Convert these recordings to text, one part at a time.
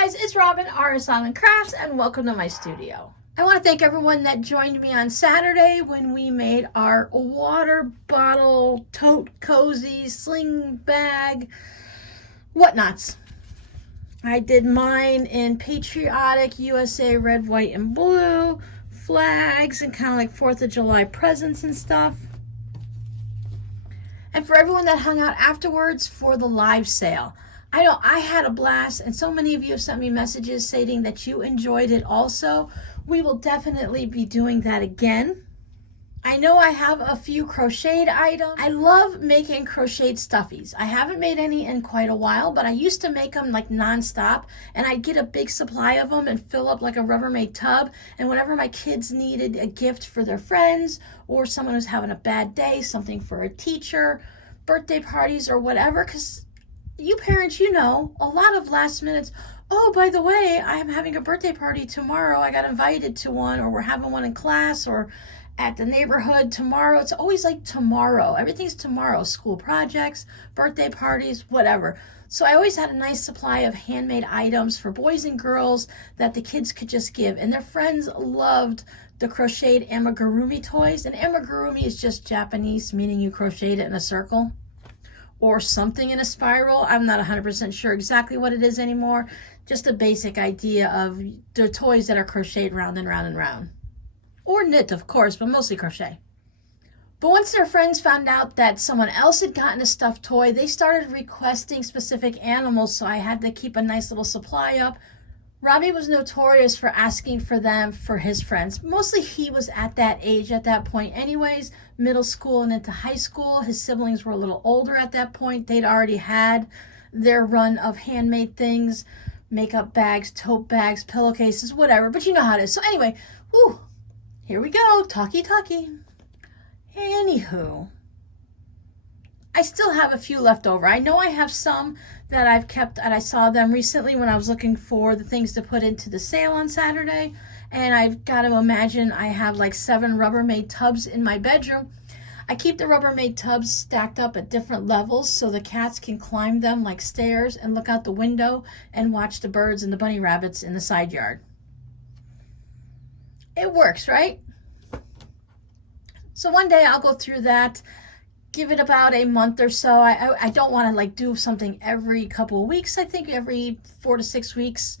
guys, it's Robin, RsIslandCrafts, and welcome to my studio. I want to thank everyone that joined me on Saturday when we made our water bottle, tote, cozy, sling bag, whatnots. I did mine in patriotic USA red, white, and blue, flags, and kind of like 4th of July presents and stuff. And for everyone that hung out afterwards for the live sale. I know I had a blast, and so many of you have sent me messages stating that you enjoyed it also. We will definitely be doing that again. I know I have a few crocheted items. I love making crocheted stuffies. I haven't made any in quite a while, but I used to make them like nonstop, and I'd get a big supply of them and fill up like a Rubbermaid tub. And whenever my kids needed a gift for their friends, or someone who's having a bad day, something for a teacher, birthday parties, or whatever, because you parents, you know, a lot of last minutes, oh, by the way, I'm having a birthday party tomorrow. I got invited to one, or we're having one in class, or at the neighborhood tomorrow. It's always like tomorrow. Everything's tomorrow. School projects, birthday parties, whatever. So I always had a nice supply of handmade items for boys and girls that the kids could just give. And their friends loved the crocheted amigurumi toys. And amigurumi is just Japanese, meaning you crocheted it in a circle or something in a spiral. I'm not 100% sure exactly what it is anymore. Just a basic idea of the toys that are crocheted round and round and round. Or knit, of course, but mostly crochet. But once their friends found out that someone else had gotten a stuffed toy, they started requesting specific animals, so I had to keep a nice little supply up. Robbie was notorious for asking for them for his friends. Mostly he was at that age at that point anyways, middle school and into high school. His siblings were a little older at that point. They'd already had their run of handmade things, makeup bags, tote bags, pillowcases, whatever. But you know how it is. So anyway, whew, here we go, talkie. Anywho, I still have a few left over. I know I have some that I've kept, and I saw them recently when I was looking for the things to put into the sale on Saturday. And I've got to imagine I have like 7 Rubbermaid tubs in my bedroom. I keep the Rubbermaid tubs stacked up at different levels so the cats can climb them like stairs and look out the window and watch the birds and the bunny rabbits in the side yard. It works, right? So one day I'll go through that, give it about a month or so. I don't want to like do something every couple of weeks. I think every 4 to 6 weeks.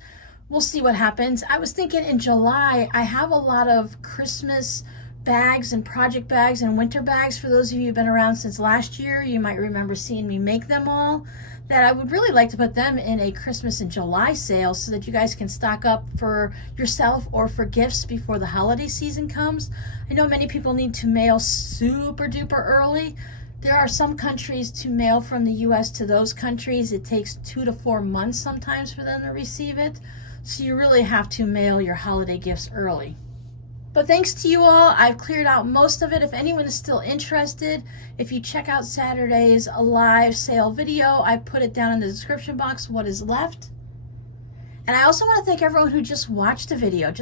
We'll see what happens. I was thinking in July, I have a lot of Christmas bags and project bags and winter bags. For those of you who've been around since last year, you might remember seeing me make them all. That I would really like to put them in a Christmas and July sale so that you guys can stock up for yourself or for gifts before the holiday season comes. I know many people need to mail super duper early. There are some countries to mail from the US to those countries. It takes 2 to 4 months sometimes for them to receive it. So you really have to mail your holiday gifts early. But thanks to you all, I've cleared out most of it. If anyone is still interested, if you check out Saturday's live sale video, I put it down in the description box what is left. And I also want to thank everyone who just watched the video.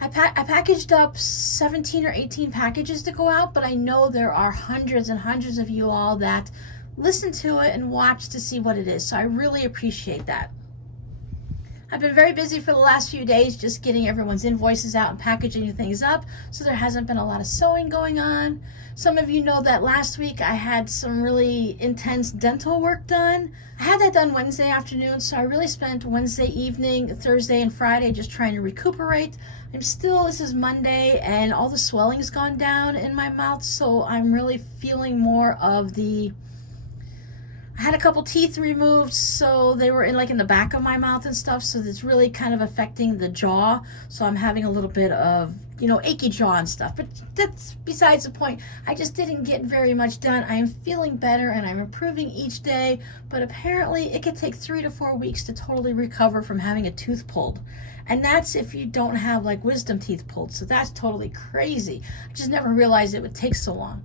I packaged up 17 or 18 packages to go out, but I know there are hundreds and hundreds of you all that listen to it and watch to see what it is. So I really appreciate that. I've been very busy for the last few days just getting everyone's invoices out and packaging things up, so there hasn't been a lot of sewing going on. Some of you know that last week I had some really intense dental work done. I had that done Wednesday afternoon, so I really spent Wednesday evening, Thursday, and Friday just trying to recuperate. This is Monday, and all the swelling's gone down in my mouth, so I'm really feeling more of I had a couple teeth removed, so they were in the back of my mouth and stuff, so it's really kind of affecting the jaw. So I'm having a little bit of, achy jaw and stuff, but that's besides the point. I just didn't get very much done. I am feeling better and I'm improving each day, but apparently it could take 3 to 4 weeks to totally recover from having a tooth pulled. And that's if you don't have like wisdom teeth pulled, so that's totally crazy. I just never realized it would take so long.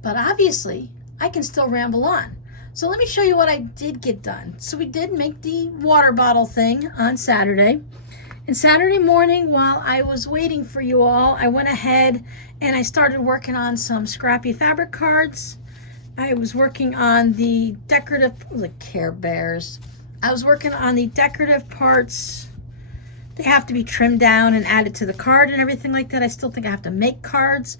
But obviously, I can still ramble on. So let me show you what I did get done. So we did make the water bottle thing on Saturday. And Saturday morning, while I was waiting for you all, I went ahead and I started working on some scrappy fabric cards. I was working on the decorative, Care Bears. I was working on the decorative parts. They have to be trimmed down and added to the card and everything like that. I still think I have to make cards.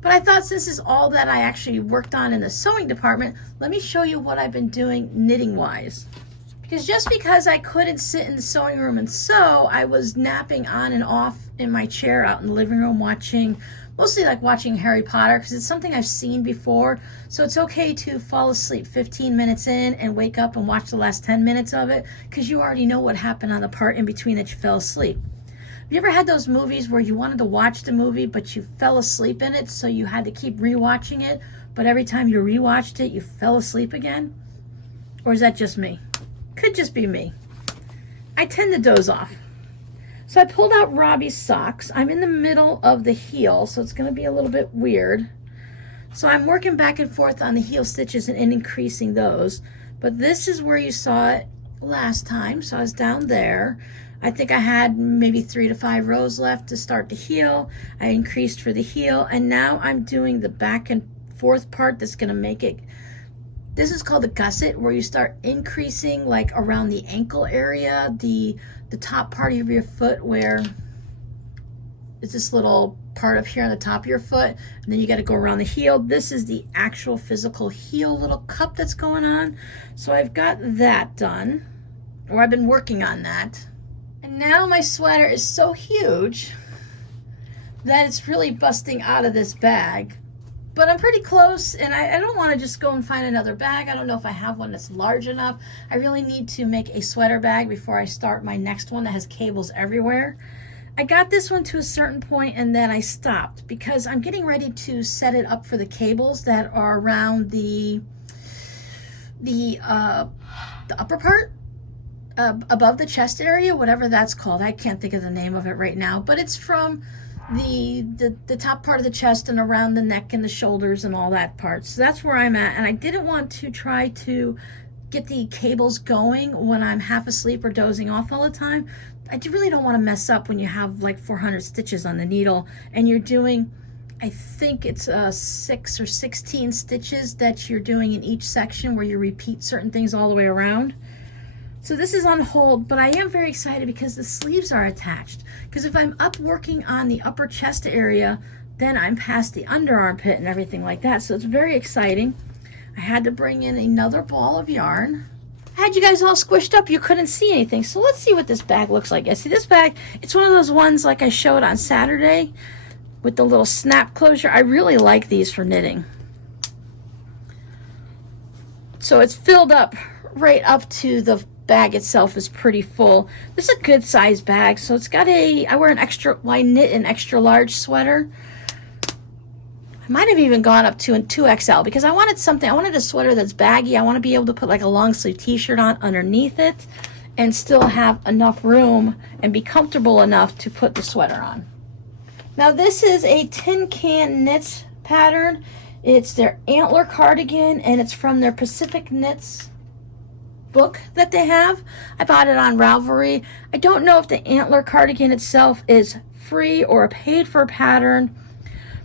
But I thought, since this is all that I actually worked on in the sewing department, let me show you what I've been doing knitting wise. Because just because I couldn't sit in the sewing room and sew, I was napping on and off in my chair out in the living room watching, mostly like watching Harry Potter, because it's something I've seen before. So it's okay to fall asleep 15 minutes in and wake up and watch the last 10 minutes of it, because you already know what happened on the part in between that you fell asleep. Have you ever had those movies where you wanted to watch the movie but you fell asleep in it, so you had to keep rewatching it, but every time you rewatched it you fell asleep again? Or is that just me? Could just be me. I tend to doze off. So I pulled out Robbie's socks. I'm in the middle of the heel, so it's going to be a little bit weird. So I'm working back and forth on the heel stitches and increasing those. But this is where you saw it last time. So I was down there. I think I had maybe 3 to 5 rows left to start the heel. I increased for the heel, and now I'm doing the back and forth part that's going to make it. This is called the gusset, where you start increasing like around the ankle area, the top part of your foot, where it's this little part up here on the top of your foot, and then you got to go around the heel. This is the actual physical heel little cup that's going on. So I've got that done, or I've been working on that. And now my sweater is so huge that it's really busting out of this bag. But I'm pretty close, and I don't want to just go and find another bag. I don't know if I have one that's large enough. I really need to make a sweater bag before I start my next one that has cables everywhere. I got this one to a certain point and then I stopped because I'm getting ready to set it up for the cables that are around the upper part, above the chest area, whatever that's called. I can't think of the name of it right now, but it's from the top part of the chest and around the neck and the shoulders and all that part. So that's where I'm at, and I didn't want to try to get the cables going when I'm half asleep or dozing off all the time. I really don't want to mess up when you have like 400 stitches on the needle and you're doing, I think it's 6 or 16 stitches that you're doing in each section, where you repeat certain things all the way around. So this is on hold, but I am very excited because the sleeves are attached. Because if I'm up working on the upper chest area, then I'm past the under armpit and everything like that. So it's very exciting. I had to bring in another ball of yarn. I had you guys all squished up, you couldn't see anything. So let's see what this bag looks like. I see this bag, it's one of those ones like I showed on Saturday with the little snap closure. I really like these for knitting. So it's filled up right up to the bag itself is pretty full. This is a good size bag. So it's got I wear an extra, well, I knit an extra large sweater. I might have even gone up to a 2XL because I wanted something, I wanted a sweater that's baggy. I want to be able to put like a long sleeve t-shirt on underneath it and still have enough room and be comfortable enough to put the sweater on. Now this is a tin can knits pattern. It's their Antler Cardigan and it's from their Pacific Knits book that they have. I bought it on Ravelry. I don't know if the Antler Cardigan itself is free or a paid for pattern,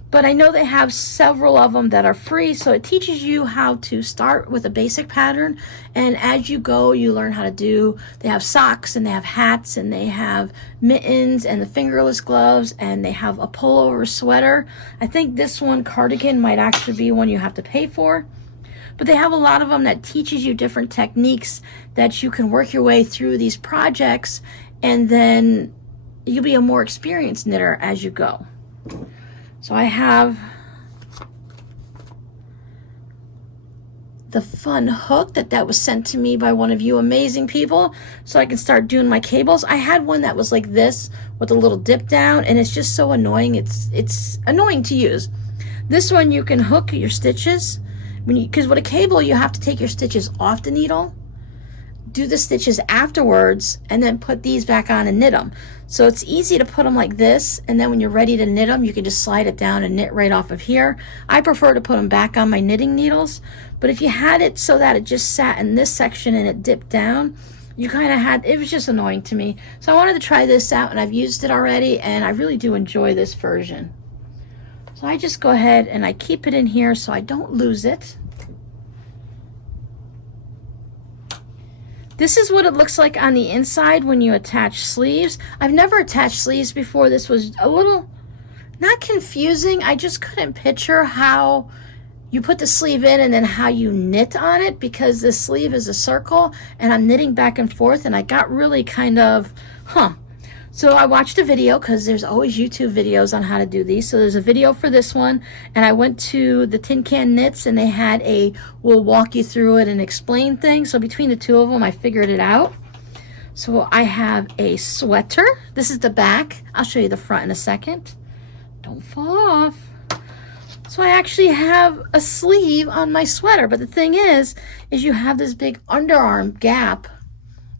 but I know they have several of them that are free. So it teaches you how to start with a basic pattern, and as you go you learn how to do. They have socks and they have hats and they have mittens and the fingerless gloves and they have a pullover sweater. I think this one, cardigan, might actually be one you have to pay for. But they have a lot of them that teaches you different techniques that you can work your way through these projects, and then you'll be a more experienced knitter as you go. So I have the fun hook that was sent to me by one of you amazing people, so I can start doing my cables. I had one that was like this with a little dip down, and it's just so annoying. It's annoying to use. This one you can hook your stitches. Because with a cable you have to take your stitches off the needle, do the stitches afterwards, and then put these back on and knit them. So it's easy to put them like this, and then when you're ready to knit them you can just slide it down and knit right off of here. I prefer to put them back on my knitting needles, but if you had it so that it just sat in this section and it dipped down, you kind of had, it was just annoying to me. So I wanted to try this out, and I've used it already and I really do enjoy this version. So I just go ahead and I keep it in here so I don't lose it. This is what it looks like on the inside when you attach sleeves. I've never attached sleeves before. This was a little, not confusing. I just couldn't picture how you put the sleeve in and then how you knit on it, because the sleeve is a circle and I'm knitting back and forth, and I got really kind of, So I watched a video, because there's always YouTube videos on how to do these. So there's a video for this one, and I went to the Tin Can Knits, and they had a we'll walk you through it and explain things. So between the two of them, I figured it out. So I have a sweater. This is the back. I'll show you the front in a second. Don't fall off. So I actually have a sleeve on my sweater, but the thing is you have this big underarm gap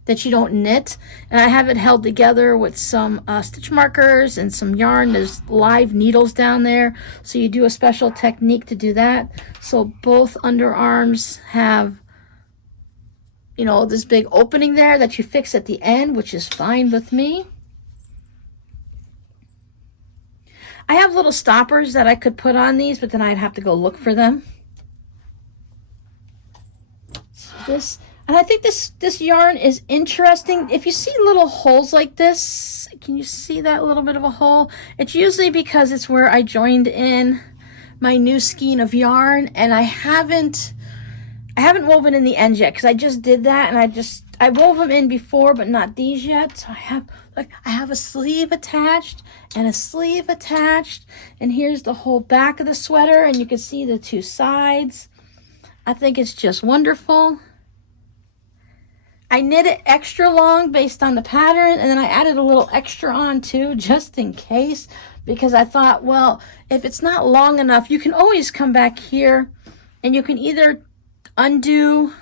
that you don't knit, and I have it held together with some stitch markers and some yarn. There's live needles down there, so you do a special technique to do that. So both underarms have, you know, this big opening there that you fix at the end, which is fine with me. I have little stoppers that I could put on these, but then I'd have to go look for them. So and I think this yarn is interesting. If you see little holes like this, can you see that little bit of a hole? It's usually because it's where I joined in my new skein of yarn, and I haven't woven in the ends yet, because I just did that, and I wove them in before, but not these yet. So I have a sleeve attached and a sleeve attached, and here's the whole back of the sweater, and you can see the two sides. I think it's just wonderful. I knit it extra long based on the pattern, and then I added a little extra on too, just in case, because I thought, well, if it's not long enough, you can always come back here and you can either undo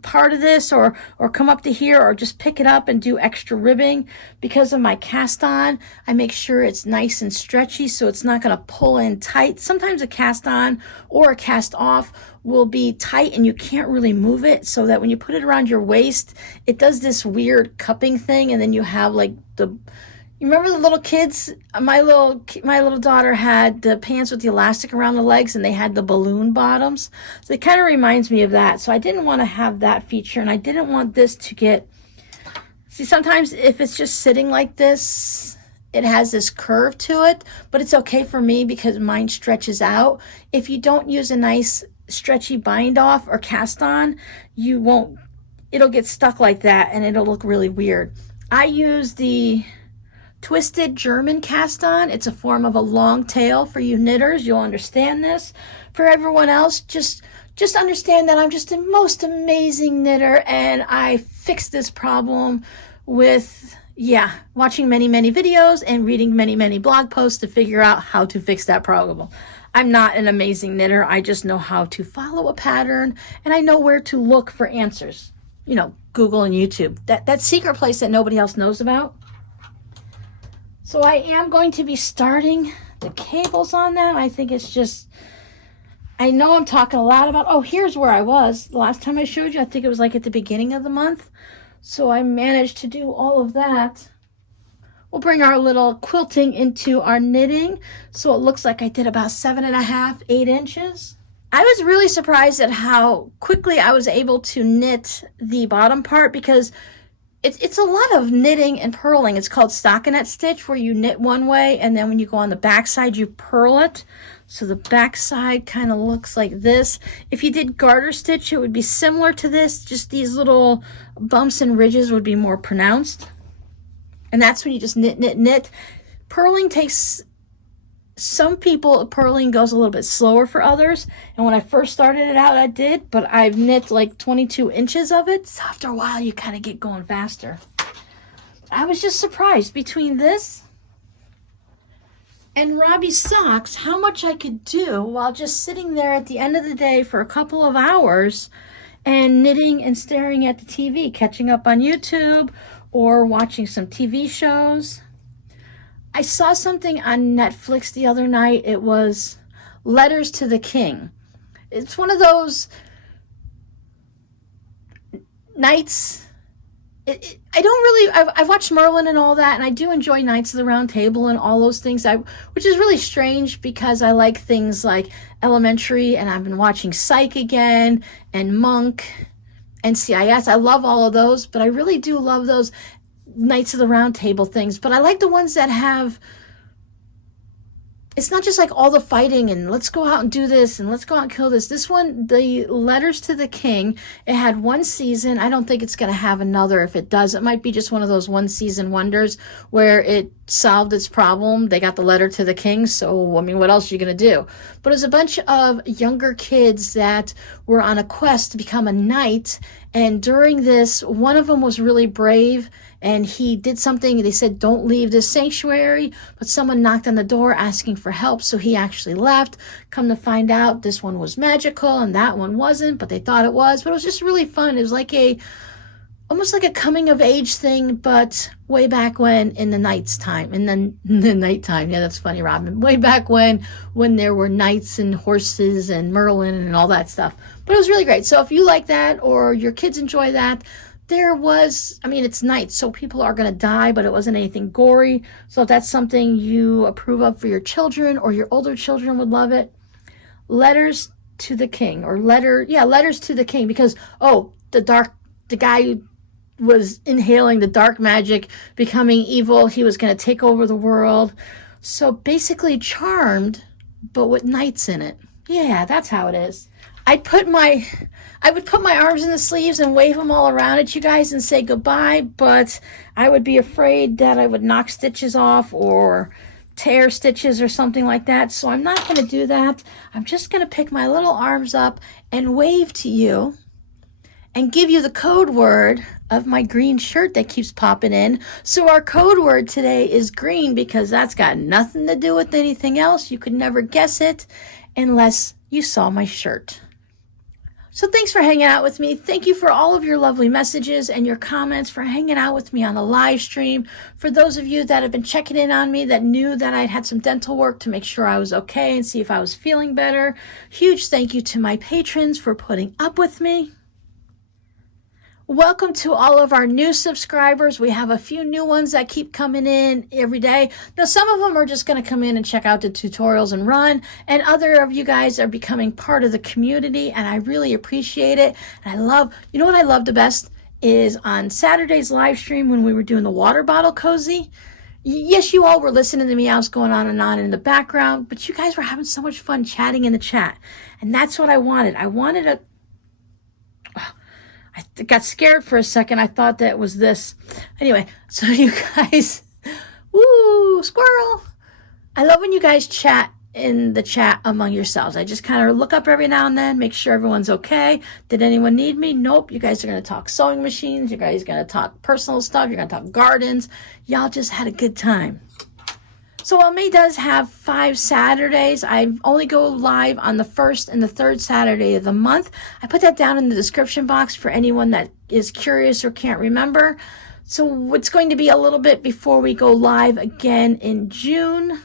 part of this or come up to here, or just pick it up and do extra ribbing. Because of my cast on, I make sure it's nice and stretchy so it's not going to pull in tight. Sometimes a cast on or a cast off will be tight and you can't really move it, so that when you put it around your waist, it does this weird cupping thing, and then you have like you remember the little kids? My little daughter had the pants with the elastic around the legs, and they had the balloon bottoms. So it kind of reminds me of that. So I didn't want to have that feature, and I didn't want this to get... See, sometimes if it's just sitting like this, it has this curve to it, but it's okay for me because mine stretches out. If you don't use a nice stretchy bind off or cast on, it'll get stuck like that, and it'll look really weird. I use the twisted German cast on. It's a form of a long tail. For you knitters, you'll understand this. For everyone else, just understand that I'm just the most amazing knitter, and I fixed this problem with watching many videos and reading many blog posts to figure out how to fix that problem. I'm not an amazing knitter. I just know how to follow a pattern, and I know where to look for answers. You know, Google and YouTube. That secret place that nobody else knows about. So I am going to be starting the cables on them. I think it's just, I know I'm talking a lot about, here's where I was. The last time I showed you, I think it was like at the beginning of the month. So I managed to do all of that. We'll bring our little quilting into our knitting. So it looks like I did about 7.5, 8 inches. I was really surprised at how quickly I was able to knit the bottom part, because it's a lot of knitting and purling. It's called stockinette stitch, where you knit one way, and then when you go on the back side, you purl it. So the back side kind of looks like this. If you did garter stitch, it would be similar to this, just these little bumps and ridges would be more pronounced. And that's when you just knit. Purling takes... Some people, purling goes a little bit slower for others. And when I first started it out, I did, but I've knit like 22 inches of it. So after a while, you kind of get going faster. I was just surprised between this and Robbie's socks, how much I could do while just sitting there at the end of the day for a couple of hours and knitting and staring at the TV, catching up on YouTube or watching some TV shows. I saw something on Netflix the other night. It was Letters to the King. It's one of those nights. I don't really, I've watched Merlin and all that, and I do enjoy Knights of the Round Table and all those things, which is really strange because I like things like Elementary, and I've been watching Psych again, and Monk, NCIS. I love all of those, but I really do love those Knights of the Round Table things. But I like the ones that have, it's not just like all the fighting and let's go out and do this and let's go out and kill this. This one, the Letters to the King, it had one season. I don't think it's going to have another. If it does, it might be just one of those one season wonders where it solved its problem. They got the letter to the king, so I mean, what else are you going to do? But it was a bunch of younger kids that were on a quest to become a knight, and during this, one of them was really brave, and he did something. They said, don't leave this sanctuary, but someone knocked on the door asking for help, so he actually left. Come to find out, this one was magical and that one wasn't, but they thought it was. But it was just really fun. It was like almost like a coming of age thing, but way back when, in the night's time, and then the nighttime. Yeah, that's funny, Robin. Way back when there were knights and horses and Merlin and all that stuff. But it was really great. So if you like that, or your kids enjoy that, there was, I mean, it's nights, so people are going to die, but it wasn't anything gory. So if that's something you approve of for your children, or your older children would love it, Letters to the King, or Letters to the King, because, the guy who was inhaling the dark magic, becoming evil, he was going to take over the world. So basically Charmed, but with knights in it. Yeah, that's how it is. I would put my arms in the sleeves and wave them all around at you guys and say goodbye, but I would be afraid that I would knock stitches off or tear stitches or something like that. So I'm not going to do that. I'm just going to pick my little arms up and wave to you and give you the code word of my green shirt that keeps popping in. So our code word today is green, because that's got nothing to do with anything else. You could never guess it unless you saw my shirt. So thanks for hanging out with me. Thank you for all of your lovely messages and your comments, for hanging out with me on the live stream. For those of you that have been checking in on me, that knew that I'd had some dental work to make sure I was okay and see if I was feeling better. Huge thank you to my patrons for putting up with me. Welcome to all of our new subscribers. We have a few new ones that keep coming in every day. Now, some of them are just going to come in and check out the tutorials and run, and other of you guys are becoming part of the community, and I really appreciate it. And you know what I love the best is on Saturday's live stream when we were doing the water bottle cozy. Yes, you all were listening to me. I was going on and on in the background, but you guys were having so much fun chatting in the chat, and that's what I wanted. I got scared for a second. I thought that was this. Anyway, so you guys, woo, squirrel. I love when you guys chat in the chat among yourselves. I just kind of look up every now and then, make sure everyone's okay. Did anyone need me? Nope. You guys are going to talk sewing machines. You guys are going to talk personal stuff. You're going to talk gardens. Y'all just had a good time. So while May does have 5 Saturdays, I only go live on the 1st and the 3rd Saturday of the month. I put that down in the description box for anyone that is curious or can't remember. So it's going to be a little bit before we go live again in June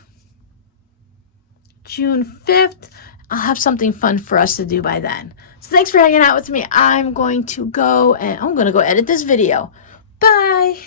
5th. I'll have something fun for us to do by then. So thanks for hanging out with me. I'm going to go edit this video. Bye.